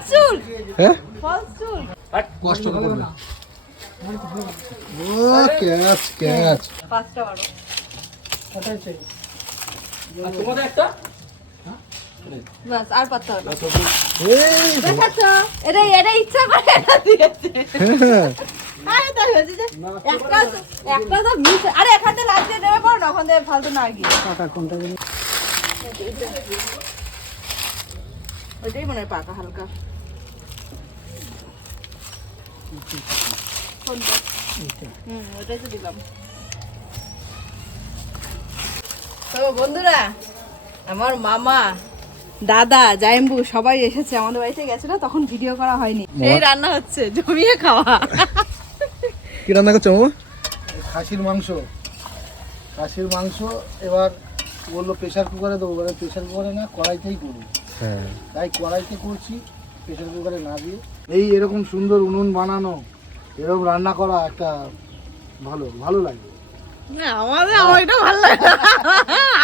False চুল। হ্যাঁ false চুল। কষ্ট করবে না। ও ক্যাচ ক্যাচ। পাঁচটা বারো। ওটাই চাই। আর তোমাদের একটা বাস আর পাঁচটা বারো। এই দেখাচ্ছ? এটা ইচ্ছা করে এটা দিয়েছে। আরে তাই হয়েছে যে একটা তো মিস। আরে এখানে লাগিয়ে দেবে পর না ওখান থেকে ফালতু না গিয়ে। টাকা কোনটা জানি? ওইটাই মনে হয় পাকা হালকা। কোনটা? ওটাই তো দিলাম। তো বন্ধুরা, আমার মামা, দাদা, জাইম্বু সবাই এসেছে আমাদের বাড়িতে গেছিল, তখন ভিডিও করা হয়নি। সেই রান্না হচ্ছে, জমিয়ে খাওয়া। কি রান্না করছো মামা? খাসির মাংস। খাসির মাংস এবার বললো প্রেশার কুকারে দেবো, মানে প্রেশার কুকারে না কড়াইতেই করবো। হ্যাঁ তাই কড়াইতে করছি, প্রেশার কুকারে না দিয়ে। এই এরকম সুন্দর উনুন বানানো, এরকম রান্না করা একটা ভালো ভালো লাগে। না আমার এটা ভালো লাগে না।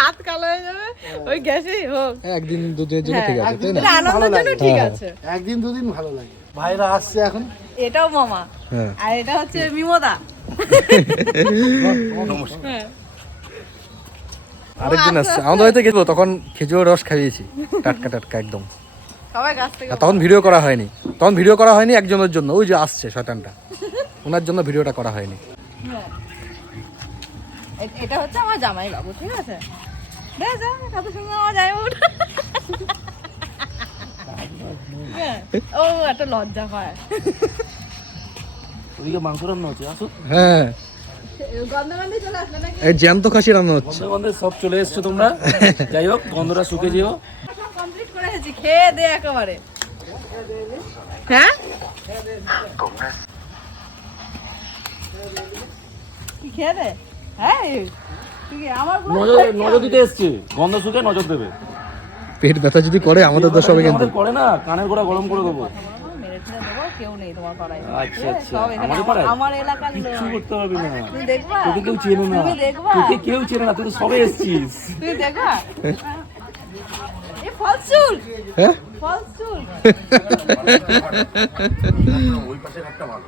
হাত কালো হয়ে যাবে ওই গ্যাসেই হোক। একদিন দুদিনের জন্য ঠিক আছে তাই না? এটা আনন্দের জন্য ঠিক আছে। একদিন দুদিন ভালো লাগে। ভাইরা আসছে এখন। এটাও মামা, হ্যাঁ আর এটা হচ্ছে মিমোদা। হ্যাঁ। আরেকদিন আসছে আমাদের বাড়িতে গেছিল, তখন খেজুরের রস খাইয়েছি টাটকা টাটকা একদম। সবাই গাছ থেকে। আর তখন ভিডিও করা হয়নি একজনের জন্য, ওই যে আসছে শয়তানটা, ওনার জন্য ভিডিওটা করা হয়নি। হ্যাঁ। এটা হচ্ছে আমার জামাই বাবু, ঠিক আছে? দেখো কত সুন্দর আমার জামাই বাবুটা। হ্যাঁ, ও একটা লজ্জা পায়। ওদিকে মাংস রান্না হচ্ছে, আসো। হ্যাঁ গন্ধ গন্ধে চলে আসলো নাকি? এই জ্যান্ত খাসি রান্না হচ্ছে। গন্ধে গন্ধে সব চলে এসছো তোমরা। যাই হোক, গন্ধটা শুকে যেও। সব কমপ্লিট করে এসেছি, খেয়ে দে একেবারে। হ্যাঁ কি খেয়ে দে? হ্যাঁ তুই কি আমার নজর দিতে এসছে, গন্ধ শুকে নজর দেবে। পেট ব্যথা যদি করে আমাদের দোষ হবে কিন্তু। আমাদের করে না, কানের গোড়া গরম করে দেবো। মেরে ঠেলে দেবো, কেউ নেই তোমার পাড়ায়। আচ্ছা আচ্ছা, সব এখানে আমাদের পাড়ায় আমার এলাকার কিচ্ছু লোক। করতে হবে না। তুই দেখবা? তোকে কেউ চেনে না, তুমি দেখবা? তোকে কেউ চেনে না, তুই তো সবে এসছিস। তুই দেখবা? এ ফলস চুল, হ্যাঁ ফলস চুল। ওই পাশে একটা ভালো।